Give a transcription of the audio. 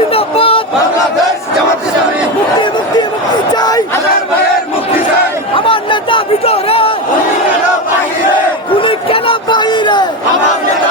জিন্দাবাদ বাংলাদেশ জামাত ইসলামী মুক্তি মুক্তি মুক্তি চাই আজাদ ভাইয়ের মুক্তি চাই আমার নেতা ভিতরে গুলি কেন বাহিরে গুলি কেন বাইরে আমার নেতা